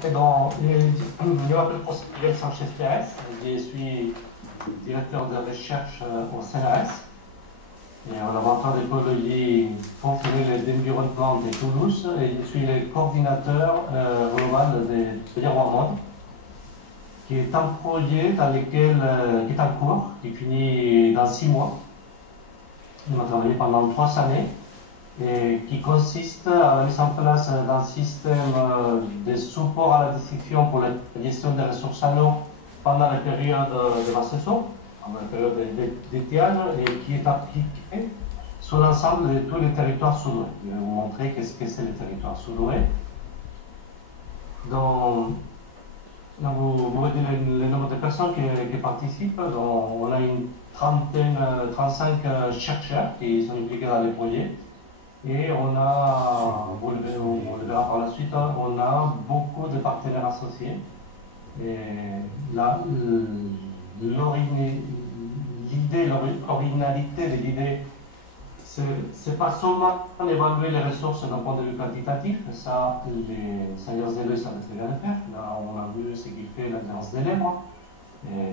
Je m'appelle José Sanchez Pérez, je suis directeur de recherche au CNRS et en laboratoire d'écologie fonctionnelle et d'environnement de Toulouse et je suis le coordinateur global de Zéro Monde, qui est un projet dans lequel, qui est en cours, qui finit dans 6 mois. On a travaillé pendant 3 années et qui consiste à la mise en place d'un système de support à la décision pour la gestion des ressources en eau pendant la période de la saison, pendant la période d'étiage, et qui est appliqué sur l'ensemble de tous les territoires sous-doués. Je vais vous montrer qu'est-ce que c'est les territoires sous-doués. Là, vous voyez le nombre de personnes qui participent. Donc, on a une 35 chercheurs qui sont impliqués dans les projets. Et on a, on le verra par la suite, on a beaucoup de partenaires associés. Et là, l'originalité de l'idée, c'est pas seulement évaluer les ressources d'un point de vue quantitatif, ça, les sciences de l'eau savent très bien le faire. Là, on a vu ce qui fait l'Alliance des Lèvres.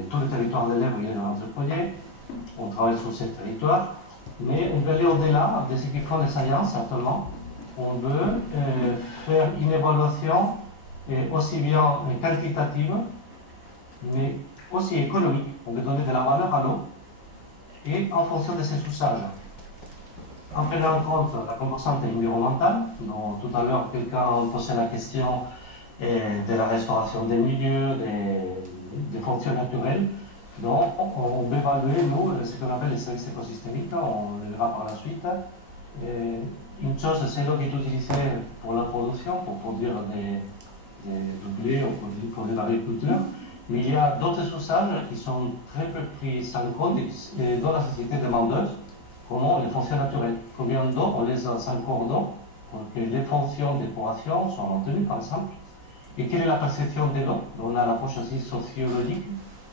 Tout le territoire des Lèvres, il est dans notre projet. On travaille sur ces territoires. Mais on veut aller au-delà de ce qui font les sciences actuellement. On veut faire une évaluation aussi bien quantitative, mais aussi économique. On veut donner de la valeur à l'eau et en fonction de ses usages. En prenant en compte la composante environnementale, dont tout à l'heure quelqu'un posait la question de la restauration des milieux, des fonctions naturelles. Donc, on va évaluer, nous, ce qu'on appelle les services écosystémiques, on le verra par la suite. Une chose, c'est l'eau qui est utilisée pour la production, pour produire du blé ou pour de l'agriculture. Mais il y a d'autres usages qui sont très peu pris en compte et dont la société demandeuse, comment les fonctions naturelles. Combien d'eau on laisse en cours d'eau pour que les fonctions d'épuration soient maintenues, par exemple. Et quelle est la perception de l'eau? On a l'approche aussi sociologique.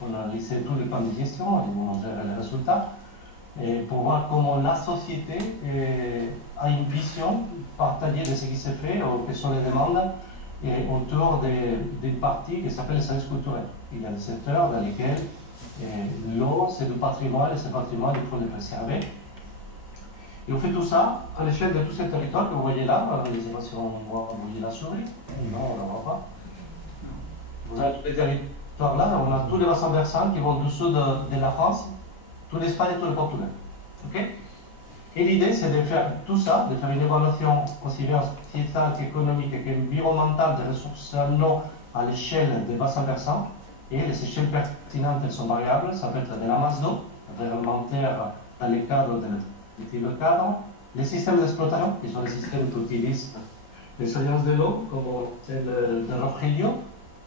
On a laissé tous les plans de gestion et on gère les résultats et pour voir comment la société a une vision partagée de ce qui se fait, ou quelles sont les demandes autour des parties qui s'appellent les services culturels. Il y a des secteurs dans lesquels l'eau, c'est du patrimoine et ce patrimoine, il faut le préserver. Et on fait tout ça à l'échelle de tous ces territoires que vous voyez là. Les émotions, vous voyez la souris? Non, on ne la voit pas. Vous avez tous les territoires. Là, on a tous les bassins versants qui vont du sud de la France, tout l'Espagne et tout le Portugal. Okay. Et l'idée, c'est de faire tout ça, de faire une évaluation aussi bien sociétale qu'économique qu'environnementale des ressources en eau à l'échelle des bassins versants. Et les échelles pertinentes, elles sont variables. Ça peut être de la masse d'eau, réglementaire dans les cadres de le cadre. Les systèmes d'exploitation, qui sont les systèmes qui utilisent les sciences de l'eau, comme celle de Rogelio,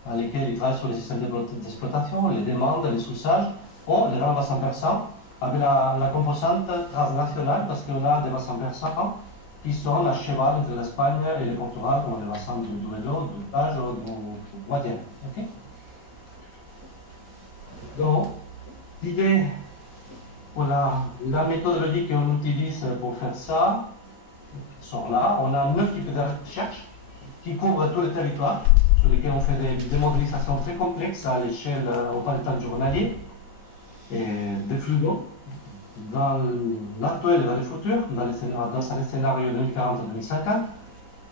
à lesquels ils travaillent sur les systèmes d'exploitation, les demandes, les usages, ou les grands bassins versants, avec la composante transnationale, parce qu'on a des bassins versants qui sont à cheval entre l'Espagne et le Portugal, comme les bassins du Duero, du Tage ou du Guadiana. Okay. Donc, l'idée, voilà, la méthodologie qu'on utilise pour faire ça, sont là. On a 9 types de recherche qui couvrent tout le territoire, sur lesquels on fait des modélisations très complexes à l'échelle au plan de temps journalier, et des flux d'eau, dans l'actuel et dans le futur, dans les scénarios 2040-2050.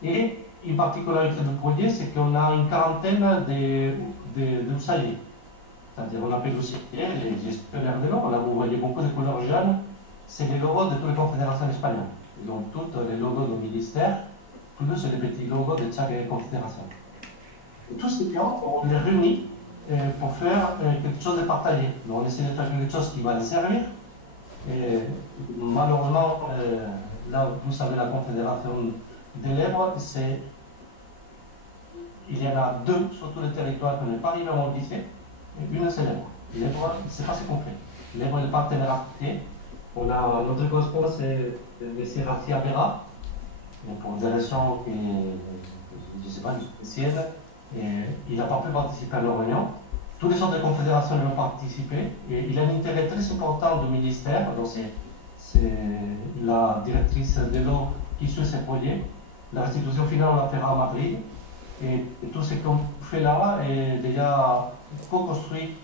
Et une particularité du projet, c'est qu'on a une quarantaine d'usagers. C'est-à-dire, on appelle aussi les gestionnaires de l'eau. Là, vous voyez beaucoup de couleurs jaunes, c'est les logos de toutes les confédérations espagnoles. Et donc, tous les logos du ministère, plus les petits logos de chaque confédération. Et tous ces gens, on les réunit pour faire quelque chose de partagé. Donc on essaie de faire quelque chose qui va les servir. Et malheureusement, là, vous savez, la Confédération des Lèvres, il y en a 2 sur tous les territoires qu'on n'est pas arrivé à mobiliser. Et une, c'est Lèvres. Lèvres, c'est pas ce qu'on fait. Lèvres est le partenaire acté. On a notre correspondant, c'est M. Garcia Vera, pour des raisons qui, je ne sais pas, spéciales. Il n'a pas pu participer à la réunion. Tous les autres confédérations ont participé et il a un intérêt très important du ministère. C'est la directrice de l'eau qui suit ce projet. La restitution finale, on la fera à Madrid. Et tout ce qu'on fait là est déjà co-construit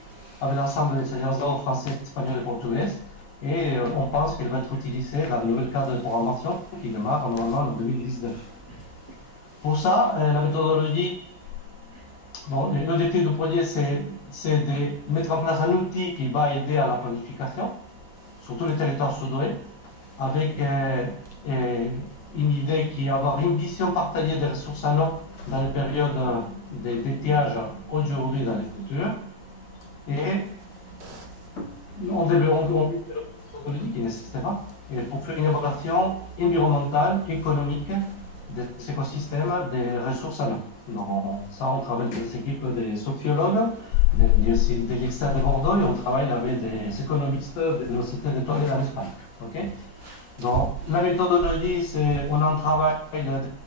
avec l'ensemble des agences d'eau françaises, espagnoles et portugaises. Et on pense qu'elle va être utilisée dans le nouvel cadre de programmation qui démarre normalement en 2019. Pour ça, la méthodologie, bon, l'objectif du projet, c'est de mettre en place un outil qui va aider à la planification sur tous les territoires sud-ouest, avec une idée qui est d'avoir une vision partagée des ressources en eau dans les périodes d'étiage aujourd'hui et dans le futur. Et on développe une politique qui n'existait pas, et pour faire une évaluation environnementale, économique des écosystèmes, des ressources en eau. Donc, ça, on travaille avec des équipes de sociologues, de l'IESER de Bordeaux, et on travaille avec des économistes de l'Université de Toledo en Espagne. Okay? Donc, la méthodologie, c'est on a un travail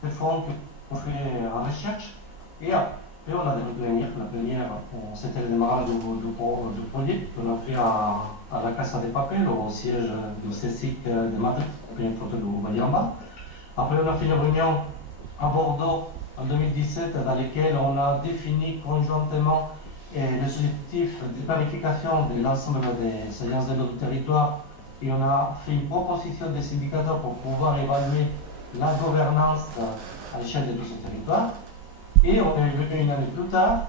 de fond qu'on fait en recherche, et après, on a des plénières. La plénière, c'était le démarrage du projet qu'on a fait à la Casa de Papel, au siège du CSIC de Madrid, une photo de vous voyez en bas. Après, on a fait une réunion à Bordeaux en 2017 dans laquelle on a défini conjointement les objectifs de planification de l'ensemble des agences de notre territoire et on a fait une proposition des indicateurs pour pouvoir évaluer la gouvernance à l'échelle de tous ces territoires. Et on est venu une année plus tard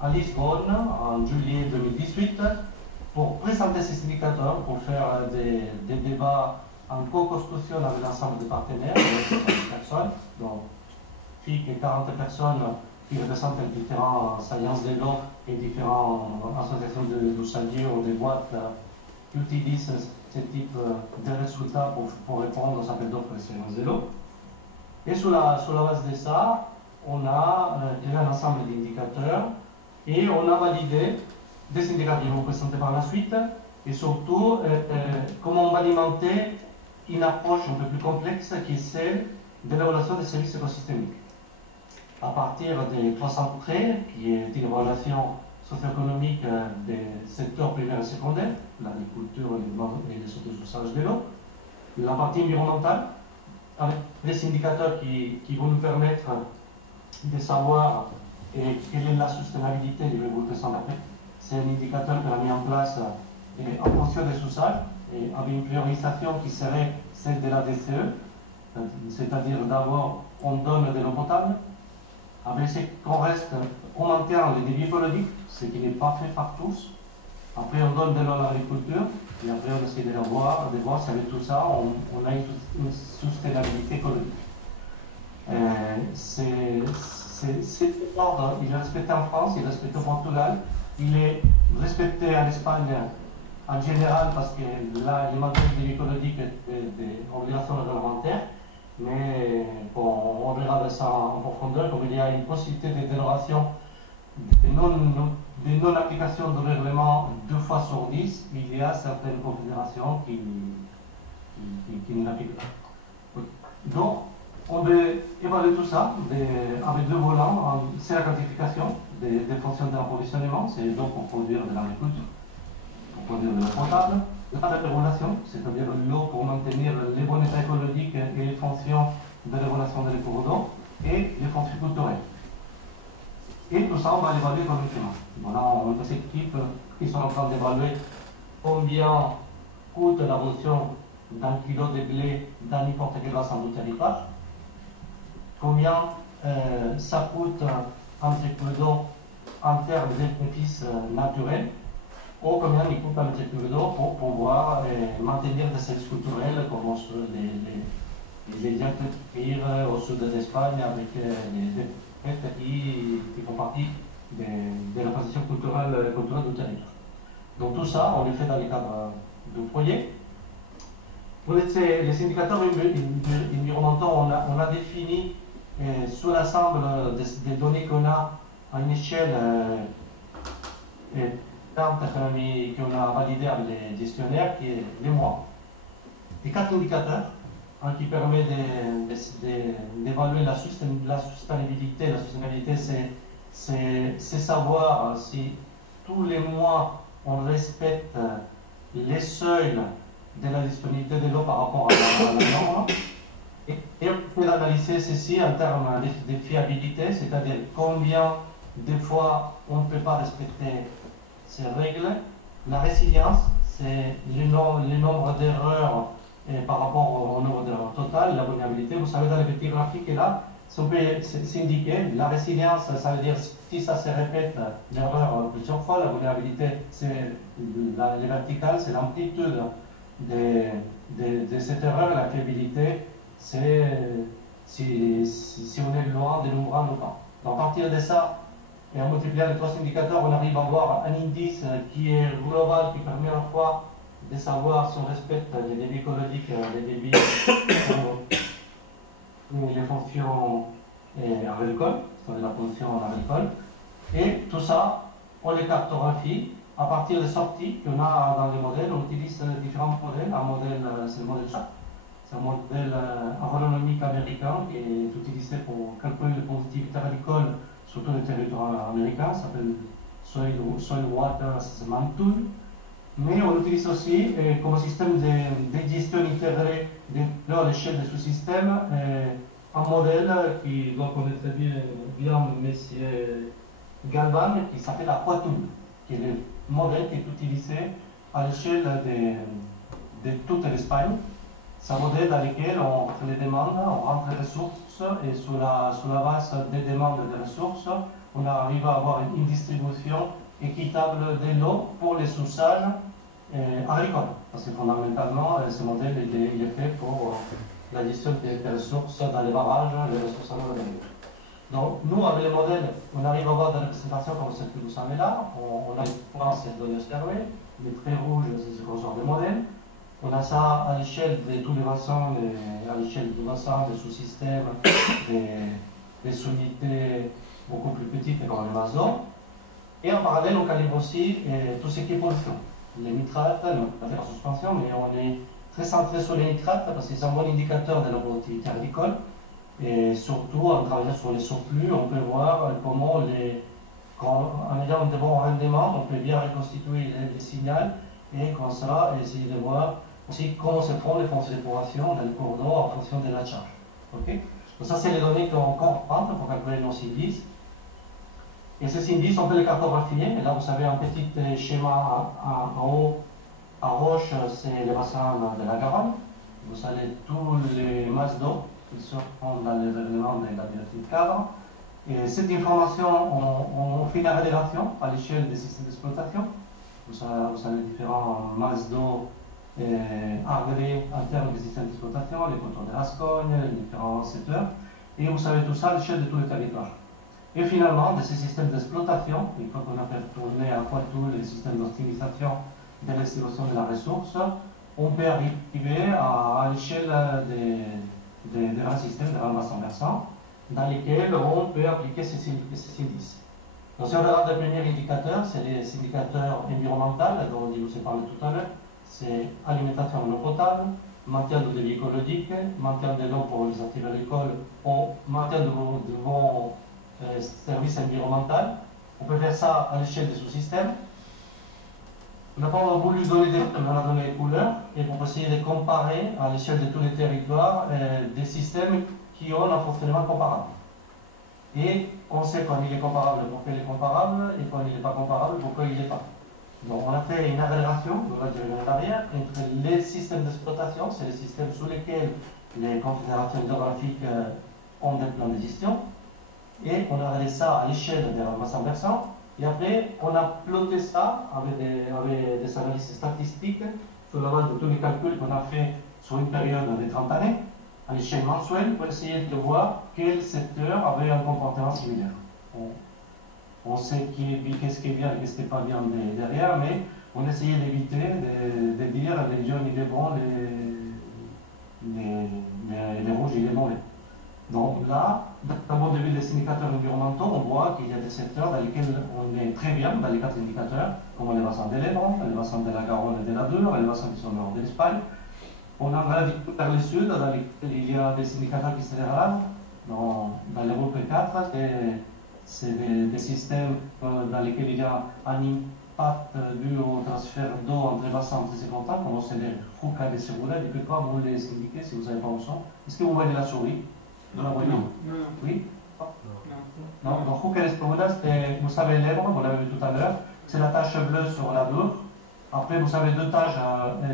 à Lisbonne, en juillet 2018, pour présenter ces indicateurs, pour faire des débats en co-construction avec l'ensemble des partenaires, avec 60 personnes, donc FIC et 40 personnes qui représentent les différentes alliances de l'eau et différentes associations d'usagers ou de boîtes qui utilisent ce type de résultats pour répondre aux appels d'offres des alliances de l'eau. Et sur la base de ça, on a créé un ensemble d'indicateurs et on a validé des indicateurs qui vont vous présenter par la suite et surtout comment on va alimenter une approche un peu plus complexe qui est celle de l'évaluation des services écosystémiques. À partir des 300 traits, qui est une évaluation socio-économique des secteurs primaires et secondaires, l'agriculture et les autres usages de l'eau, la partie environnementale, avec des indicateurs qui vont nous permettre de savoir quelle est la soutenabilité, je vais vous le présenter après. C'est un indicateur qu'on a mis en place en fonction des usages et avec une priorisation qui serait celle de la DCE, c'est-à-dire d'abord on donne de l'eau potable, avec ce qu'on reste, on maintient le débit écologique, ce qui n'est pas fait par tous. Après on donne de l'eau à l'agriculture et après on essaie de voir si avec tout ça on a une soutenabilité écologique. Cet ordre, il est respecté en France, il est respecté au Portugal, il est respecté en Espagne en général parce que là, il manque de l'écologique des obligations réglementaires, mais bon, on verra ça en profondeur, comme il y a une possibilité de dérogation de non-application du règlement 2 fois sur 10, il y a certaines confédérations qui ne l'appliquent pas. Donc, on veut évaluer tout ça avec deux volants. C'est la quantification des fonctions d'approvisionnement, c'est l'eau pour produire de l'agriculture, pour produire de l'eau potable. La régulation, c'est-à-dire l'eau pour maintenir les bons états écologiques et les fonctions de régulation des cours d'eau, et les fonctions culturelles. Et tout ça, on va l'évaluer correctement. Voilà, on a des équipes qui sont en train d'évaluer combien coûte la production d'un kilo de blé dans n'importe quel bassin du territoire, combien ça coûte un mètre d'eau en termes de bénéfices naturels, ou combien il coûte un mètre d'eau pour pouvoir maintenir des services culturels comme les gens qui vivent au sud de l'Espagne avec les fêtes qui font partie de la position culturelle du territoire. Donc tout ça, on le fait dans le cadre du projet. Pour les indicateurs environnementaux, on a défini sur l'ensemble des données qu'on a à une échelle qu'on a validé avec les gestionnaires, qui est les mois. Les 4 indicateurs qui permettent d'évaluer la soutenabilité. La soutenabilité, c'est savoir si tous les mois on respecte les seuils de la disponibilité de l'eau par rapport à la norme. Et on peut analyser ceci en termes de fiabilité, c'est-à-dire combien de fois on ne peut pas respecter ces règles. La résilience, c'est le nombre d'erreurs par rapport au nombre d'erreurs totales. La vulnérabilité, vous savez, dans les petits graphiques là, on peut s'indiquer. La résilience, ça veut dire si ça se répète l'erreur plusieurs fois. La vulnérabilité, c'est les verticales, c'est l'amplitude de cette erreur. La fiabilité, c'est si on est loin de l'ouvrage ou pas. Donc, à partir de ça, et en multipliant les trois indicateurs, on arrive à avoir un indice qui est global, qui permet à la fois de savoir si on respecte les débits écologiques, les débits les fonctions agricoles, c'est-à-dire la fonction agricole. Et tout ça, on les cartographie à partir des sorties qu'on a dans les modèles. On utilise différents modèles. Un modèle, c'est le modèle chat. C'est un modèle agronomique américain qui est utilisé pour calculer les productivités agricoles sur tous les territoires américains. Ça s'appelle Soil Water Assessment Tool. Mais on l'utilise aussi comme système de gestion intégrée à l'échelle des sous-systèmes. Un modèle qui doit connaître bien M. Galvan, qui s'appelle Aquatool, qui est le modèle qui est utilisé à l'échelle de toute l'Espagne. C'est un modèle dans lequel on fait les demandes, on rentre les ressources et sur la base des demandes des ressources, on arrive à avoir une distribution équitable de l'eau pour les usages agricoles. Parce que fondamentalement, ce modèle il est fait pour la gestion des ressources dans les barrages, les ressources en eau. Donc, nous, avec le modèle, on arrive à avoir des représentations comme celle que vous savez là. On a les points, c'est les données observées. Les traits rouges, c'est ce qu'on sort des modèles. On a ça à l'échelle de tous les bassins, à l'échelle du bassin, des sous-systèmes, des unités beaucoup plus petites comme les masos. Et en parallèle, on calibre aussi tout ce qui est pollution. Les nitrates, on fait la suspension, mais on est très centré sur les nitrates parce que c'est un bon indicateur de la productivité agricole. Et surtout, en travaillant sur les surplus, on peut voir comment, en ayant de bons rendements, on peut bien reconstituer les signaux et comme ça, essayer de voir aussi comment se font les fonctions d'épuration dans le cours d'eau en fonction de la charge. Okay? Donc ça, c'est les données qu'on comprend pour calculer nos indices. Et ces indices, on peut les cartographier. Et là, vous avez un petit schéma en haut. À gauche, c'est les bassins de la Garonne. Vous avez tous les masses d'eau qui sont dans les éléments de la directive cadre. Et cette information, on fait la relation à l'échelle des systèmes d'exploitation. Vous avez différentes masses d'eau agrégées en termes de systèmes d'exploitation, les cantons de Gascogne, les différents secteurs. Et vous savez tout ça à l'échelle de tous les territoires. Et finalement, de ces systèmes d'exploitation, une fois qu'on a fait tourner à Aquatool les systèmes d'optimisation de l'estimation de la ressource, on peut arriver à l'échelle des grands systèmes, des grands bassins versants, dans lesquels on peut appliquer ces indices. Donc, si on regarde le premier indicateur, c'est les indicateurs environnementaux dont je vous ai parlé tout à l'heure. C'est alimentation en eau potable, maintien de débit écologique, maintien de l'eau pour les activités agricoles, ou maintien de bons services environnementaux. On peut faire ça à l'échelle des sous-systèmes. On n'a pas voulu donner des couleurs, on a donné des couleurs, et pour essayer de comparer à l'échelle de tous les territoires des systèmes qui ont un fonctionnement comparable. Et on sait quand il est comparable, pourquoi il est comparable, et quand il n'est pas comparable, pourquoi il n'est pas. Donc on a fait une agrégation, donc là je reviens en arrière, entre les systèmes d'exploitation, c'est les systèmes sous lesquels les confédérations hydrographiques ont des plans de gestion, et on a regardé ça à l'échelle des bassins versants, et après on a ploté ça avec des analyses statistiques sur la base de tous les calculs qu'on a fait sur une période de 30 années, à l'échelle mensuelle, pour essayer de voir quel secteur avait un comportement similaire. On sait qu'est-ce qui est bien et qu'est-ce qui n'est pas bien derrière, mais on essayait d'éviter de dire les jaunes il est bon, les rouges il est mauvais. Donc là, d'un point de vue des indicateurs environnementaux, on voit qu'il y a des secteurs dans lesquels on est très bien, dans les 4 indicateurs, comme les bassins de l'Èbre, les bassins de la Garonne et de la Dure, les bassins qui sont au nord de l'Espagne. On a regardé vers le sud, dans lesquels il y a des indicateurs qui se dégradent. Dans les groupes 4, c'est des systèmes dans lesquels il y a impact dû au transfert d'eau entre les bassins très importants, comme c'est les Juca de Segura. Je ne peux pas vous les indiquer si vous n'avez pas le son. Est-ce que vous voyez la souris? Non. Oui? Non. Donc Juca de Segura, vous savez l'Èbre, vous l'avez vu tout à l'heure, c'est la tache bleue sur la dour. Après, vous avez deux taches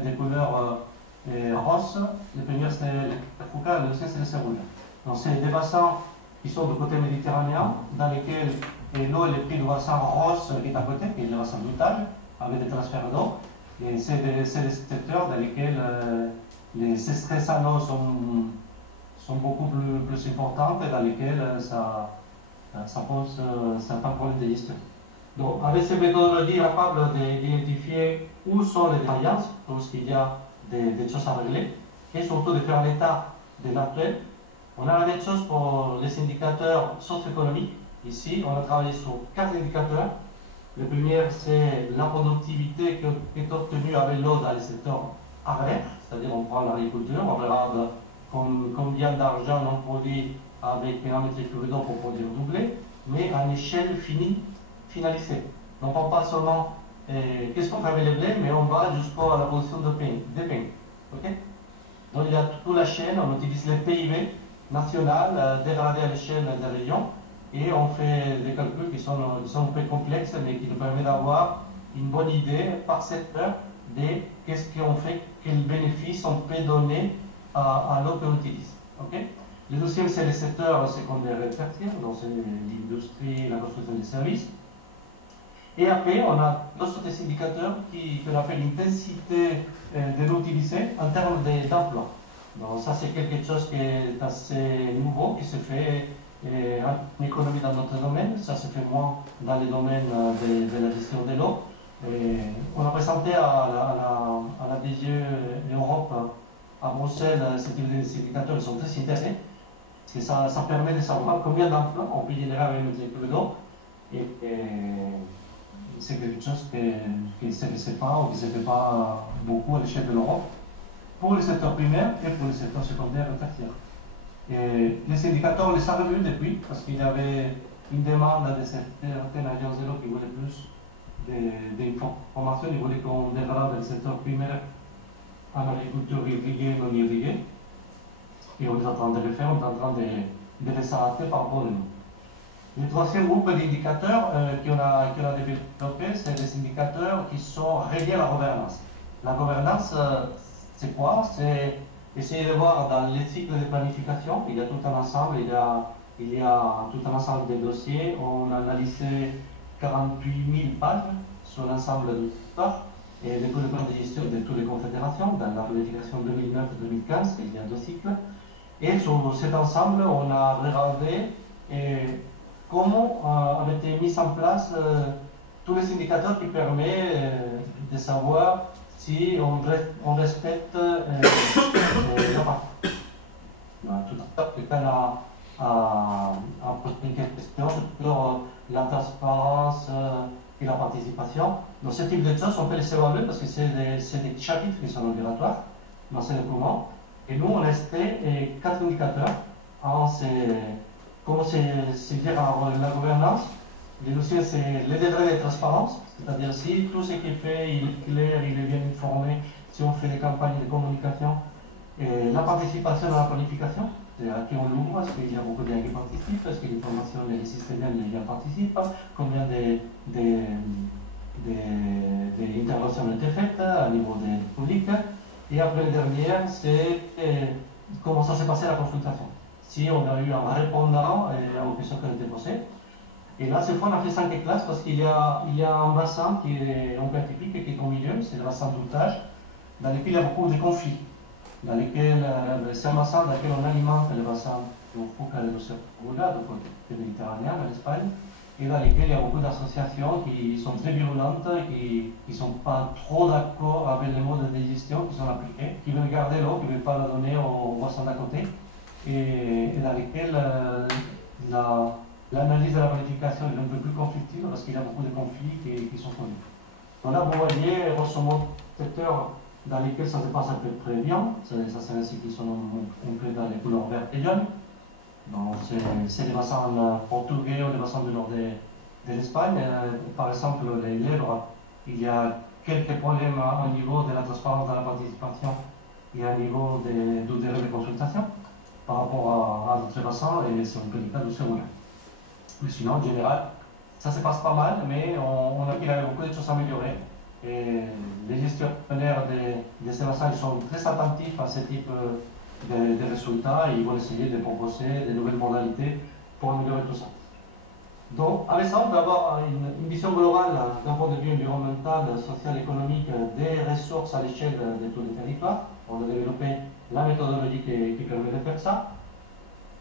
des couleurs roses. Le premier, c'est le Juca, le deuxième, c'est le Segura. Donc c'est des bassins qui sont du côté méditerranéen, dans lesquels l'eau est prise du bassin rose qui est à côté, qui est le bassin d'Outage, avec des transferts d'eau. Et c'est des secteurs dans lesquels les stress en eau sont beaucoup plus importants et dans lesquels ça pose certains problèmes de gestion. Donc, avec ces méthodologies capables d'identifier où sont les défaillances, lorsqu'il y a des choses à régler, et surtout de faire l'état de l'actuel. On a la même chose pour les indicateurs socio-économiques. Ici, on a travaillé sur 4 indicateurs. Le premier, c'est la productivité qui est obtenue avec l'eau dans les secteurs agraires, c'est-à-dire on prend l'agriculture, on regarde combien d'argent on produit avec un mètre cube d'eau pour produire doublé, mais à l'échelle finalisée. Donc on passe seulement qu'est-ce qu'on fait avec les blés, mais on va jusqu'à la production de pain. Okay? Donc il y a toute la chaîne, on utilise les PIB national dégradé à l'échelle des régions et on fait des calculs qui sont un peu complexes mais qui nous permettent d'avoir une bonne idée par secteur de qu'est-ce qu'on fait, quels bénéfices on peut donner à l'eau qu'on utilise. Okay? Le deuxième, c'est les secteurs secondaires et tertiaires, donc c'est l'industrie, la construction des services. Et après, on a d'autres indicateurs qu'on appelle l'intensité de l'eau utilisée en termes d'emploi. Donc ça, c'est quelque chose qui est assez nouveau, qui se fait en économie dans notre domaine. Ça se fait moins dans les domaines de la gestion de l'eau. On a présenté à la DGE Europe à Bruxelles ces indicateurs, ils sont très intéressants. Parce que ça permet de savoir combien d'emplois on peut générer avec notre cube d'eau. Et c'est quelque chose qui ne se fait pas ou qui ne se fait pas beaucoup à l'échelle de l'Europe, pour le secteur primaire et pour le secteur secondaire et tertiaire. Et les indicateurs, on les a revus depuis, parce qu'il y avait une demande de certaines agences de l'eau qui voulaient plus d'informations, ils voulaient qu'on dégrade le secteur primaire en agriculture irriguée et non irriguée. Et on est en train de le faire, on est en train de les adapter par rapport à nous. Le troisième groupe d'indicateurs qu'on a développé, c'est les indicateurs qui sont reliés à la gouvernance. La gouvernance, c'est quoi? C'est essayer de voir dans les cycles de planification, il y a tout un ensemble, il y a tout un ensemble de dossiers. On a analysé 48 000 pages sur l'ensemble du territoire et de tous les plans de gestion de toutes les confédérations. Dans la planification 2009-2015, il y a 2 cycles. Et sur cet ensemble, on a regardé comment avaient été mis en place tous les indicateurs qui permettent de savoir si on respecte la partie. Tout à l'heure, quelqu'un a posé une question sur la transparence et la participation. Donc, ce type de choses, on peut les évaluer parce que c'est des chapitres qui sont obligatoires dans ces documents. Et nous, on a resté 4 indicateurs. Comment c'est gère la gouvernance. Le deuxième, c'est le degré de transparence, c'est-à-dire si tout ce qui est fait, il est clair, il est bien informé, si on fait des campagnes de communication. Et la participation à la planification, c'est à qui on l'ouvre, est-ce qu'il y a beaucoup de gens qui participent, est-ce que les formations, les systèmes, les gens participent, combien d'interventions ont été faites à niveau des publics. Et après, le dernier, c'est comment ça s'est passé la consultation. Si on a eu un répondant aux questions qui ont été posées. Et là, cette fois, on a fait 5 classes parce qu'il y a un bassin qui est un peu atypique, qui est au milieu, c'est le bassin d'Outage, dans lequel il y a beaucoup de conflits. C'est un bassin dans lequel on alimente le bassin du Fuca de l'océan du côté méditerranéen, en Espagne, et dans lequel il y a beaucoup d'associations qui sont très virulentes, qui ne sont pas trop d'accord avec les modes de gestion qui sont appliqués, qui veulent garder l'eau, qui ne veulent pas la donner au voisin d'à côté, et dans lesquels l'analyse de la planification est un peu plus conflictive parce qu'il y a beaucoup de conflits qui sont connus. Donc là, vous voyez, grosso modo, secteurs dans lesquels ça se passe à peu près bien. Ça c'est ainsi qu'ils sont compris dans les couleurs vertes et jaunes. Donc, c'est les bassins portugais ou les bassins du nord de l'Espagne. Par exemple, les Lèbres, il y a quelques problèmes au niveau de la transparence de la participation et au niveau du délai de consultation par rapport à d'autres bassins, et c'est un peu le cas du Séoul. Mais sinon, en général, ça se passe pas mal, mais on a vu qu'il y avait beaucoup de choses à améliorer. Et les gestionnaires de ces bassins sont très attentifs à ce type de résultats et ils vont essayer de proposer de nouvelles modalités pour améliorer tout ça. Donc, avec ça, on peut avoir une vision globale d'un point de vue environnemental, social, économique des ressources à l'échelle de tous les territoires. On a développé la méthodologie qui permet de faire ça.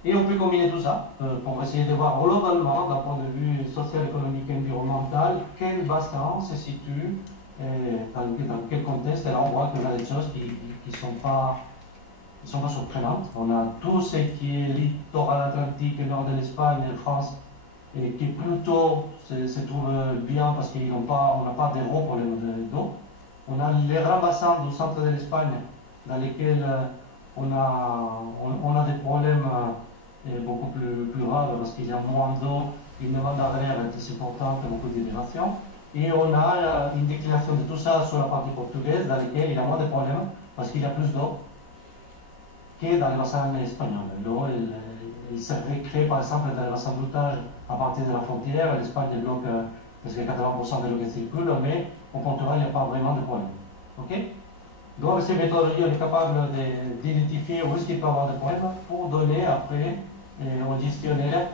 Et on peut combiner tout ça pour essayer de voir globalement, d'un point de vue social, économique et environnemental, quel bassin se situe, dans quel contexte. Et là, on voit qu'il y a des choses qui ne sont pas surprenantes. On a tout ce qui est littoral atlantique, nord de l'Espagne, de France, et qui plutôt se trouve bien parce qu'on n'a pas de gros problèmes d'eau. On a les grands bassins du centre de l'Espagne dans lesquels on a des problèmes beaucoup plus graves parce qu'il y a moins d'eau, une demande agraire est importante, beaucoup d'immigration. Et on a une déclination de tout ça sur la partie portugaise dans laquelle il y a moins de problèmes parce qu'il y a plus d'eau que dans les bassins espagnols. L'eau, il serait créé par exemple dans les bassins d'outage à partir de la frontière. L'Espagne bloque presque 80% de l'eau qui circule, mais au Portugal, il n'y a pas vraiment de problème. Okay? Donc, avec ces méthodologies, on est capable d'identifier où est-ce qu'il peut y avoir des problèmes pour donner après aux gestionnaires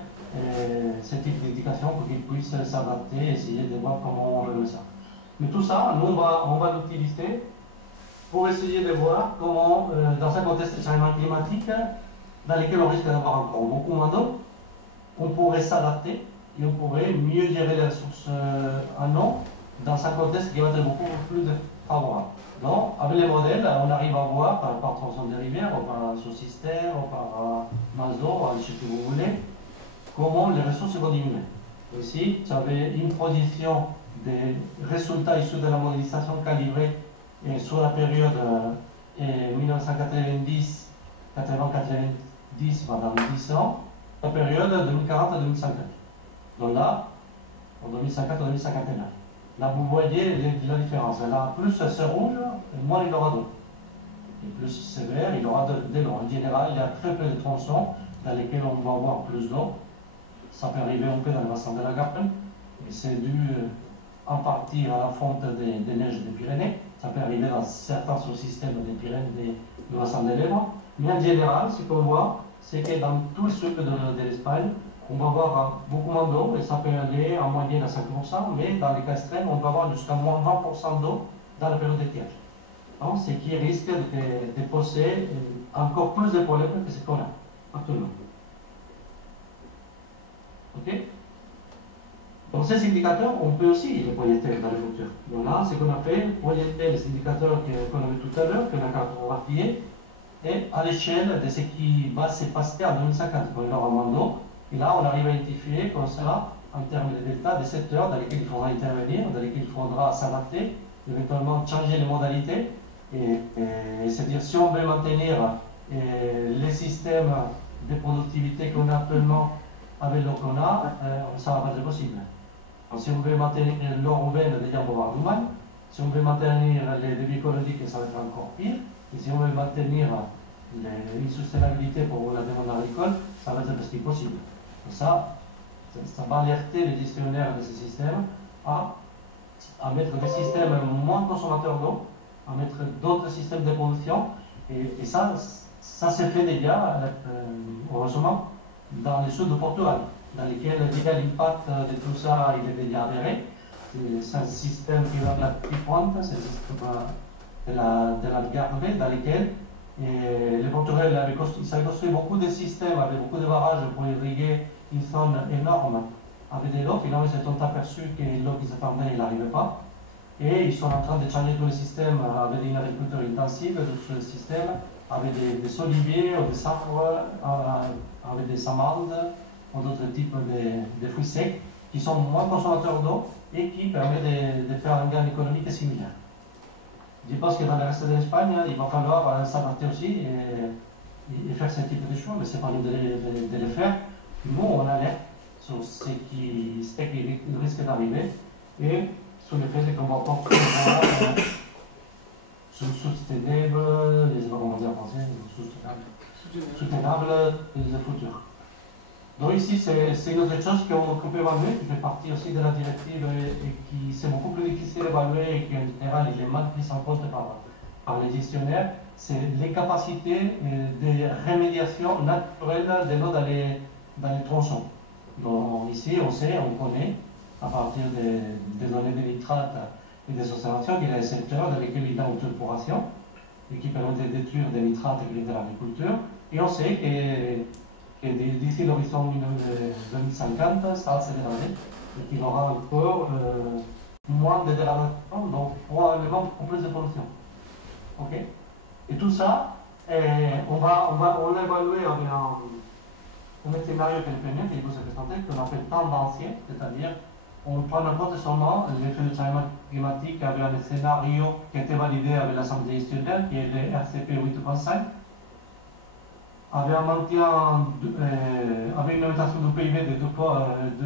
ce type d'indication pour qu'ils puissent s'adapter et essayer de voir comment on résout ça. Mais tout ça, nous, on va l'utiliser pour essayer de voir comment, dans un contexte de changement climatique, dans lequel on risque d'avoir encore beaucoup moins d'eau, on pourrait s'adapter et on pourrait mieux gérer les ressources en eau dans un contexte qui va être beaucoup plus favorable. Donc, avec les modèles, on arrive à voir par tronçon de rivière, ou par sous-système, ou par maso, à l'échelle que vous voulez, comment les ressources vont diminuer. Ici, vous avez une position des résultats issus de la modélisation calibrée sur la période 1990, 80-90 pendant 10 ans, la période 2040 à 2050. Donc là, en 2050-2051. Là, vous voyez la différence. Là, plus c'est rouge, moins il aura d'eau. Et plus c'est vert, il aura de l'eau. En général, il y a très peu de tronçons dans lesquels on va avoir plus d'eau. Ça peut arriver un peu dans le bassin de la Garonne, et c'est dû en partie à la fonte des neiges des Pyrénées. Ça peut arriver dans certains sous-systèmes des Pyrénées, du bassin de l'Èbre. Mais en général, ce qu'on voit, c'est que dans tout le sud de l'Espagne, on va avoir beaucoup moins d'eau, et ça peut aller en moyenne à 5%, mais dans les cas extrêmes, on peut avoir jusqu'à moins 20% d'eau dans la période d'étiage. Donc, ce qui risque de poser encore plus de problèmes que ce qu'on a actuellement. Ok? Donc, ces indicateurs, on peut aussi les projeter dans le futur. Donc là, ce qu'on a fait, projeter les indicateurs qu'on a vu tout à l'heure, qu'on a cartographiés, et à l'échelle de ce qui va se passer en 2050, quand il y aura moins d'eau. Et là, on arrive à identifier comme ça, en termes de delta, des secteurs dans lesquels il faudra intervenir, dans lesquels il faudra s'adapter, éventuellement changer les modalités, et c'est-à-dire si on veut maintenir les systèmes de productivité qu'on a actuellement avec l'eau qu'on a, ça va pas être possible. Donc, si on veut maintenir l'eau urbaine, déjà on va avoir du mal. Si on veut maintenir les débits écologiques, ça va être encore pire. Et si on veut maintenir une soutenabilité pour la demande agricole, ça va être presque impossible. Ça va alerter les gestionnaires de ces systèmes à mettre des systèmes moins consommateurs d'eau, à mettre d'autres systèmes de production. Et ça se fait déjà, heureusement, dans le sud de Portugal, dans lequel déjà l'impact de tout ça il est déjà avéré. C'est un système qui va de la petite pointe, c'est le système de l'Algarve, dans lequel le Portugal avait construit beaucoup de systèmes avec beaucoup de barrages pour irriguer une zone énorme avec de l'eau. Finalement, ils se sont aperçus que l'eau qu'ils attendaient, il n'arrivait pas. Et ils sont en train de changer tout le système avec une agriculture intensive, tout le système, avec des oliviers ou des arbres, avec des amandes ou d'autres types de fruits secs qui sont moins consommateurs d'eau et qui permettent de faire un gain économique similaire. Je pense que dans le reste de l'Espagne, il va falloir s'adapter aussi et faire ce type de choix, mais ce n'est pas nous de le faire. Nous, on alerte sur ce qui risque d'arriver et sur le fait qu'on va pas prévoir sustainable, les comment dire en français, soutenable le futur. Donc ici, c'est une autre chose qu'on peut évaluer, qui fait partie aussi de la directive et qui c'est beaucoup plus difficile d'évaluer et qui en général il est mal pris en compte par les gestionnaires, c'est les capacités de rémédiation naturelle de l'eau dans les tronçons. Donc ici, on sait, on connaît, à partir des données de nitrates et des observations, qu'il y a des secteurs dans lesquels il y a une sulfuration et qui permettent de détruire des nitrates et de l'agriculture. Et on sait que d'ici l'horizon 2050, ça va se dégrader et qu'il y aura encore moins de dégradation, donc probablement beaucoup plus de pollution. Ok. Et tout ça, on l'a évalué avec un scénario que je vous ai présenté, qu'on appelle tendanciel, c'est-à-dire on prend en compte seulement l'effet du changement climatique avec un scénario qui a été validé avec l'Assemblée gestionnaire, qui est le RCP 8.5, avec un maintien, avec une augmentation du PIB de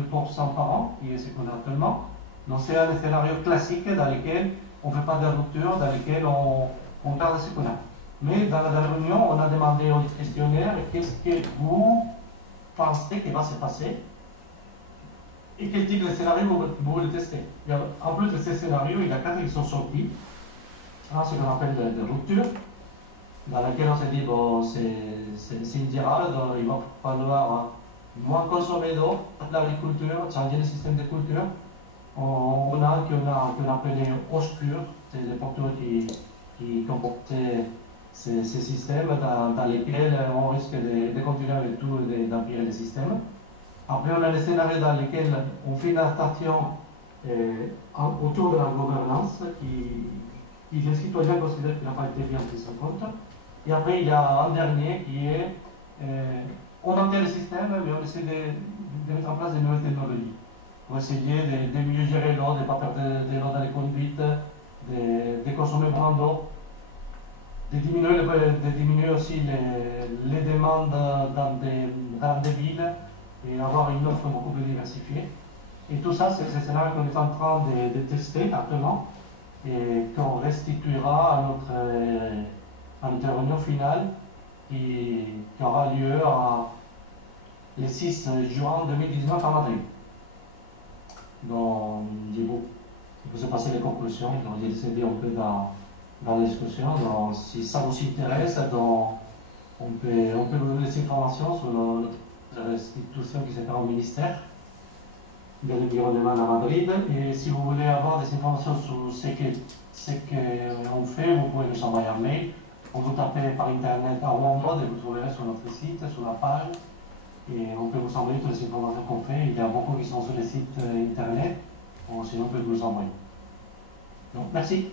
2% par an, qui est ce qu'on a actuellement. Donc c'est un scénario classique dans lequel on ne fait pas de rupture, dans lequel on garde ce qu'on a. Mais dans la réunion, on a demandé aux questionnaires qu'est-ce que vous pensez qu'il va se passer et quel type de scénario vous voulez tester. En plus de ces scénarios, il y a 4 qui sont sortis. Ce qu'on appelle des ruptures, dans laquelle on s'est dit, bon, c'est idéal, il va falloir moins consommer d'eau, l'agriculture, changer le système de culture. On a appelé OSCUR, c'est les porteurs qui comportaient ces systèmes dans lesquels on risque de continuer avec tout d'empirer le système. Après, on a les scénarios dans lesquels on fait une adaptation autour de la gouvernance qui les citoyens considèrent qu'il n'a pas été bien pris en compte. Et après, il y a un dernier qui est on entend le système, mais on essaie de mettre en place de nouvelles technologies pour essayer de mieux gérer l'eau, de ne pas perdre de l'eau dans les conduites, de consommer moins d'eau, de diminuer aussi les demandes dans des villes et avoir une offre beaucoup plus diversifiée. Et tout ça, c'est ce scénario qu'on est en train de tester actuellement et qu'on restituera à notre réunion finale qui aura lieu le 6 juin 2019 à Madrid. Donc, il faut se passer les conclusions, donc j'ai décidé un peu dans la discussion. Donc, si ça vous intéresse, donc, on peut vous donner des informations sur la restitution qui se fait au ministère de l'environnement à Madrid. Et si vous voulez avoir des informations sur ce qu'on fait, vous pouvez nous envoyer un mail. Vous tapez par internet à OneMod et vous trouverez sur notre site, sur la page. Et on peut vous envoyer toutes les informations qu'on fait. Il y a beaucoup qui sont sur les sites internet. Sinon, on peut vous envoyer. Donc, merci.